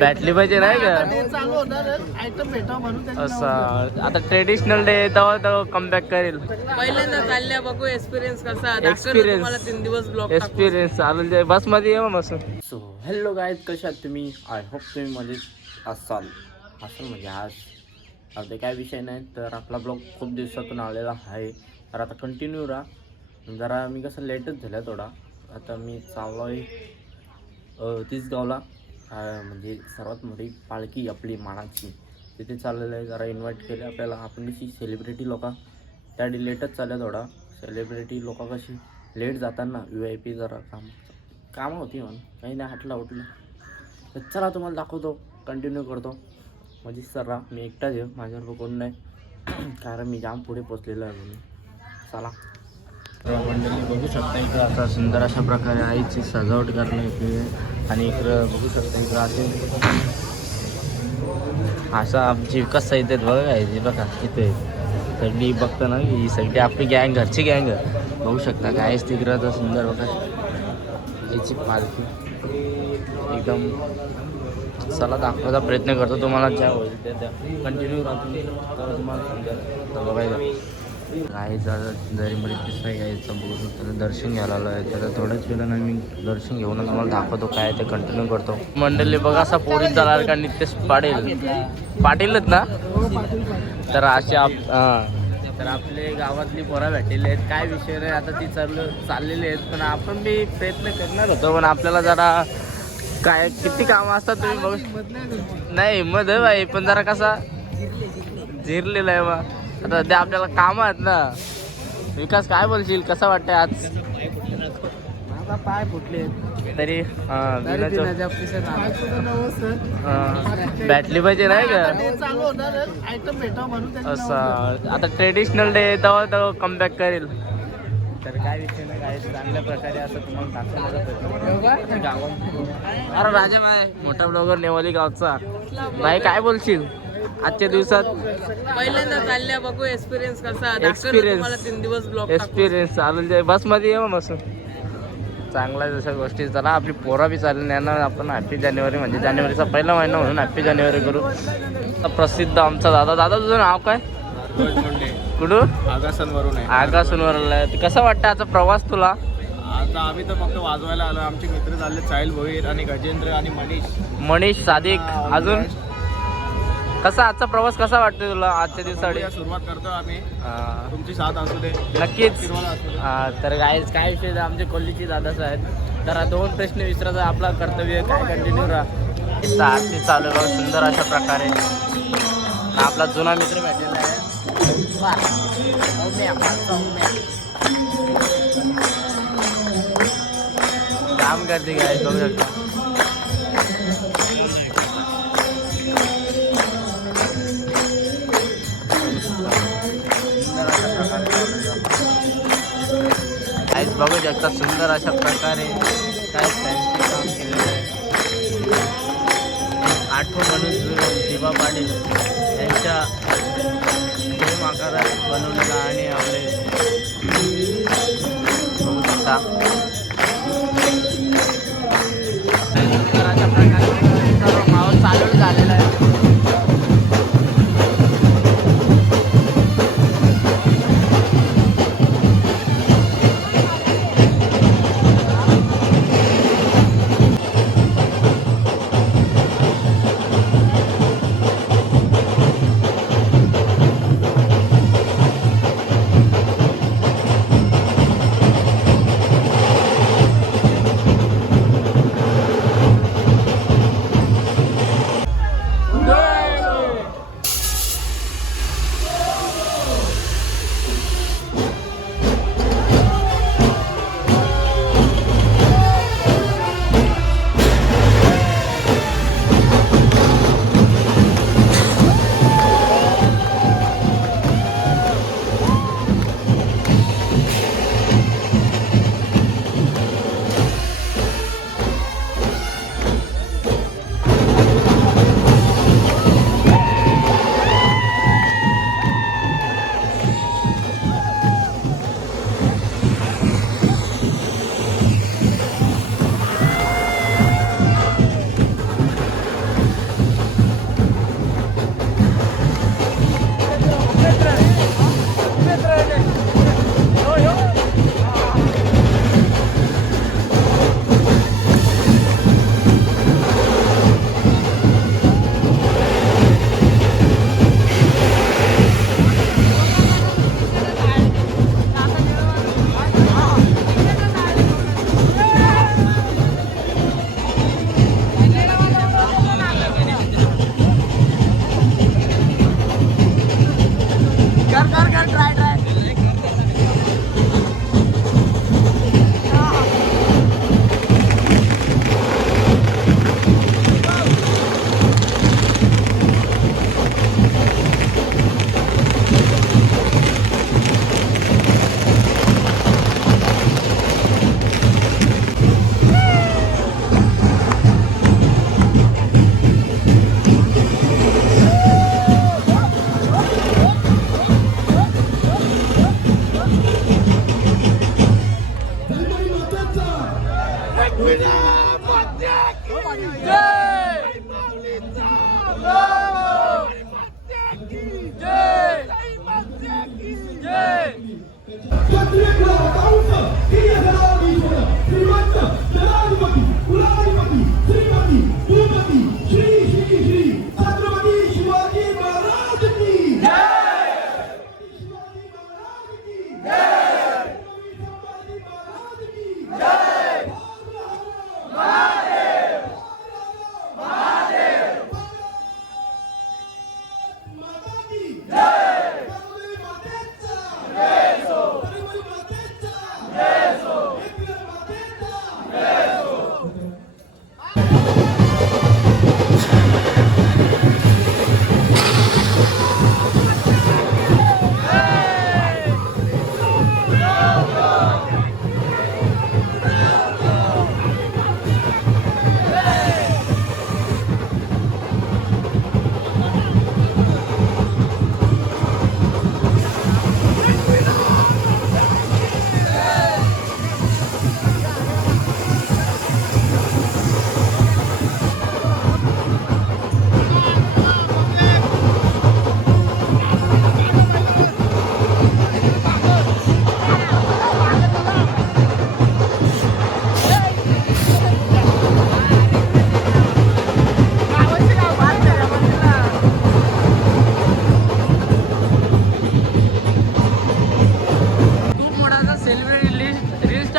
बॅटली पाहिजे नाही का असं. आता ट्रेडिशनल डे तेव्हा कमबॅक करेल. पहिल्यांदा चालल्या बघू एक्सपिरियन्स कसा. एक्सपिरियन्स 3 दिवस ब्लॉग एक्सपिरियन्स चालेल बस मध्ये येऊ मस्त. सो हॅलो गाईज, कशा आहात तुम्ही? आय होप तुम्ही मजेत असाल म्हणजे आज ते काय विषय नाही. तर आपला ब्लॉग खूप दिवसातून आलेला आहे, तर आता कंटिन्यू राहा. जरा मी कसं लेटच झालं थोडा. आता मी चाललो आहे तिसगावला, म्हणजे सर्वात मोठी पालखी आपली मानाची तिथे चाललेलं आहे. जरा इन्व्हाइट केले आपल्याला. आपण कशी सेलिब्रिटी लोक त्या लेटच चालल्या थोडा. सेलिब्रिटी लोक कशी लेट जाताना VIP जरा कामं होती म्हणून काही नाही हटलं उठलं. तर चला तुम्हाला दाखवतो, कंटिन्यू करतो. म्हणजे सर मी एकटाच आहे, माझ्यावर कोण नाही कारण मी जाम पुढे पोचलेलो आहे म्हणून. चला मंडळी बघू शकता इकडं आता सुंदर अशा प्रकारे आईची सजावट करणं इकडे. आणि इकडं बघू शकता इकडं असं आमची कसं येतात बघा काय बघा इथे सगळी बघता ना ही सगळी आपली गँग, घरची गँग बघू शकता. कायच तिकडं तर सुंदर बघा याची पालखी एकदम. चला दाखवायचा प्रयत्न करतो तुम्हाला, ज्या होईल त्या कंटिन्यू राहतो तर तुम्हाला सुंदर बघायचं. काही जरीमध्ये दिसत नाही यायचं बघू शकतो. दर्शन घ्यायला आलं आहे, तर थोड्याच वेळानं मी दर्शन घेऊन तुम्हाला दाखवतो काय ते कंटिन्यू करतो. मंडळी बघा असा पोरीत जाणार का नितेश पाटीलच ना. तर अशा तर आपले गावातली पोरा भेटलेली आहेत, काय विषय नाही. आता ती चाललेली आहेत, पण आपण बी प्रयत्न करणार होतो. पण आपल्याला जरा काय किती कामं असतात तुम्ही बघू. नाही मध बाई, पण जरा कसा झिरलेला आहे बा. आता सध्या आपल्याला कामं आहेत ना. विकास काय बोलशील, कसं वाटतंय आज? पाय फुटले तरी बॅटली पाहिजे नाही का असं. आता ट्रेडिशनल डे तेव्हा कमबॅक करेल. तर काय विषय नाही, काय चांगल्या प्रकारे असं तुम्हाला दाखवलं गावात. अरे राजा भाई मोठा ब्लॉगर नेवाली गावचा भाई, काय बोलशील आजच्या दिवसात? पहिल्यांदा चालल्या बघू एक्सपिरियन्स कसा. 3 दिवस ब्लॉग एक्सपिरियन्स चालेल बस मध्ये येऊ मस्त. चांगला जशा गोष्टी. चला आपली पोरा बी चालेल ना. आपण हॅपी जानेवारी, म्हणजे जानेवारीचा पहिला महिना म्हणून हॅपी जानेवारी करू. प्रसिद्ध आमचा दादा तुझं नाव काय? कुठून? आगासनवरून आहे. आगासूनवरून आहे. कसं वाटतं आजचा प्रवास तुला? आता आम्ही तर फक्त वाजवायला आलो. आमचे मित्र चालले साहिल भोईर आणि गजेंद्र आणि मनीष सादिक. अजून कसा आजचा प्रवास कसा वाटतोय तुला आजच्या दिवसासाठी? सुरुवात करतो आम्ही. तुमची साथ असू दे नक्कीच. तर काय विषय आमचे कोल्लीची दादाच आहेत. तर 2 प्रश्न विचारायचा आपला कर्तव्य काय, कंटिन्यू राहा. आरती चालू आहे सुंदर अशा प्रकारे. आपला जुना मित्र भेटलेला आहे काम करते काय बघू शकता. काहीच बघू शकता सुंदर अशा प्रकारे काय फॅन्सी काम केलेलं आहे. आठवण म्हणून दिवा पाटील यांच्या प्रेम आकारात बनवलेला आणि आपले बघू शकता अशा प्रकारे माहोल चालू झालेला आहे.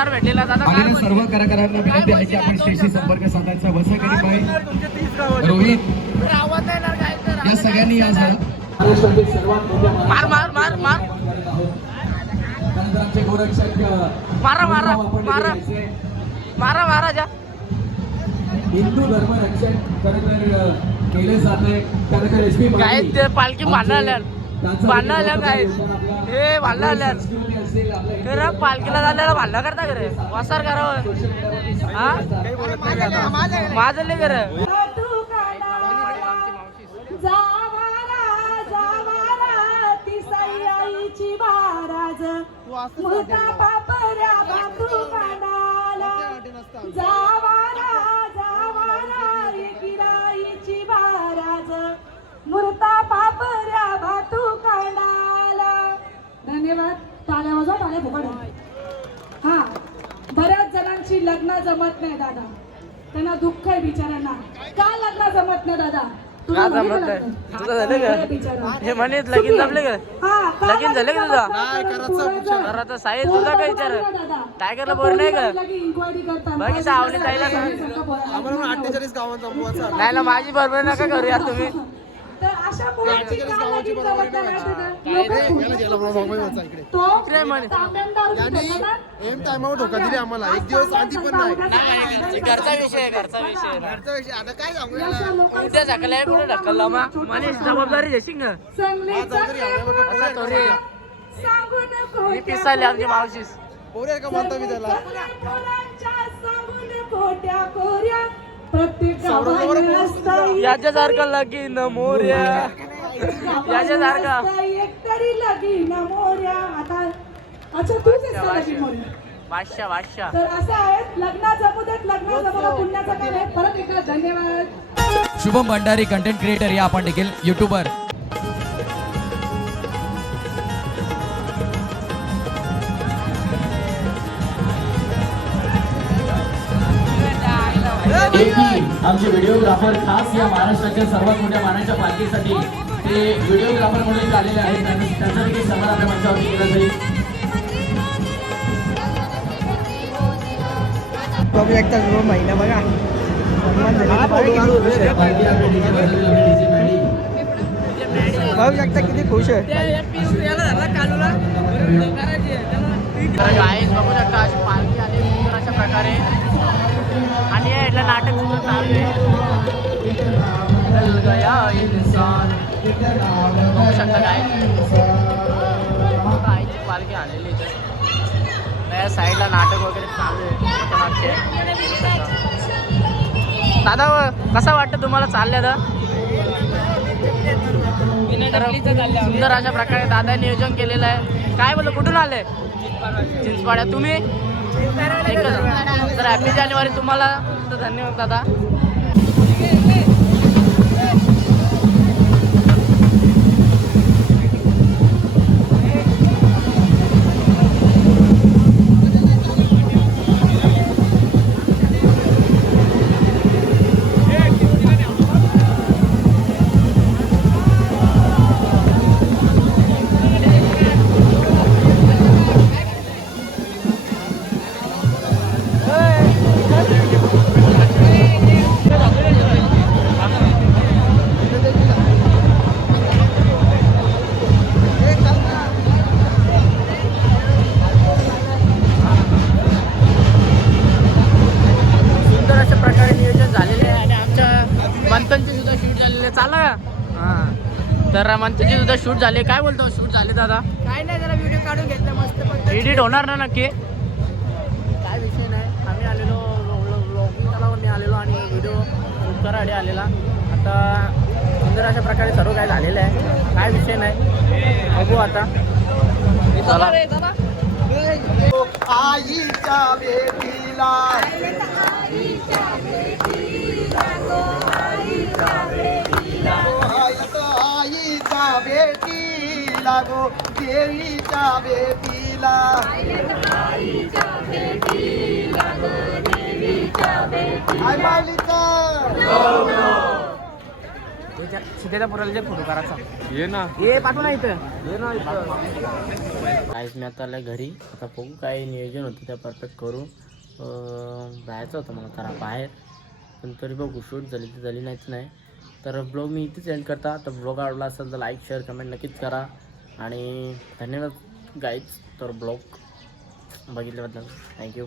जोरदार भेटलेला दादा. काय आलेल्या सर्व कलाकारांना विनंती आहे की आपण स्टेजशी संपर्क साधायचा. वसकरी बाई, रोहित, आवाज नाही येणार काय तर. या सगळ्यांनी या जरा. मार मार मार मार त्यानंतर आमचे गोरक्षक मारा मारा मारा मारा मारा जा. हिंदू धर्म रक्षण खरं तर केले जाते. खरं तर एसपी काय ते पालखी बांधणं आल्या बांधणं आल्या काय हे बांधणं आल्या तर पालखीला झालेला भांडणं करता का रे वसार करावं हा माझं ले कर मूर्ता पापऱ्या भातू कांडाला. धन्यवाद. टाळ्या वाजवा, टाळ्या फुकट. हा, बऱ्याच जणांची लग्न जमत नाही दादा. त्यांना दुःख आहे बिचाऱ्यांना. का लग्न जमत नाही दादा? का जमत नाही? तुझं झालं का हे म्हणत लगीन जमले का? लगीन झाले का तुझा? घराचा साई तुझा काय विचार टायगरला बोर नाही का बाकी सावली जायला नाही ना माझी बरोबर नका करू यार तुम्ही. तर अशा मुलांची का लगीन जमत नाही माहिती का? तो एम टाइमावर धोका दिली आम्हाला. एक दिवस आधी पण नाही. घरचा विषय आहे, घरचा विषय आहे. घरचा विषय आता काय सांगू याला? उद्या सकाळी कुठे ढकलला म्हणे जबाबदारी देशील ना असा थोडी मी पिसाली आमची मावशीस पोरे का म्हणता मी त्याला याच्यासारखं लगीन मोर्या याच्यासारखा एकतरी लगीन मोर्या. आता अच्छा तूच लगीन मोर्या. बादशा बादशा. तर असं आहे लग्न जमू देत. लग्न जमाला पुण्याचं काम आहे. परत एकदा धन्यवाद. शुभम भंडारी कंटेंट क्रिएटर या आपण देखील युट्यूबर. आमचे व्हिडिओग्राफर खास या महाराष्ट्राच्या सर्वात मोठ्या मानाच्या पालखीसाठी ते व्हिडिओग्राफर म्हणून आलेले आहेत. त्यांचा देखील सन्मान आपल्या मंचावरती केला जाईल. बघू एकदा महिना बघा भाऊ शकता किती खुश आहे. बघू शकता अशी पालखी आली सुंदर अशा प्रकारे आणि यातलं नाटक सुद्धा चालू आहे. बघू शकता काय आईची पालखी आलेली या साईडला नाटक वगैरे चालू आहे. दादा कसं वाटतं तुम्हाला चालल्या तर सुंदर अशा प्रकारे दादा नियोजन केलेलं आहे. काय बोलतो कुठून आले? चिंचपाड्या. तुम्ही तर हॅपी जानेवारी तुम्हाला. तर धन्यवाद दादा. चालला का हां. तर मंथची सुद्धा शूट झाले. काय बोलतो शूट झाले दादा? काय नाही जरा व्हिडिओ काढून घेतला मस्त. पण एडिट होणार ना नक्की? काय विषय नाही. आम्ही आलेलो व्लॉगिंग आलेलो आणि व्हिडिओ शूट करायला आलेला. आता सुंदर अशा प्रकारे सर्व काय झालेलं आहे. काय विषय नाही. बघू आता. चला आईच्या बेटीला आईच्या बेटीला गो देवीच्या बेटीला आई माऊलीचा सीतेच्या पुराला फोटो करायचा. ये ना ये पाठवू ना इथं. ये ना इथं. काहीच मी आता आलं घरी. आता बघू काय नियोजन होतं त्या परफेक्ट करू. जायचं होतं मला जरा बाहेर, पण तरी बघू शूट झाली तर झाली नाहीच नाही. तर ब्लॉग मी इथेच एंड करता. तर ब्लॉग आवडला असेल तर लाईक शेअर कमेंट नक्कीच करा आणि धन्यवाद गाईज. तर ब्लॉग बघितल्याबद्दल थँक्यू.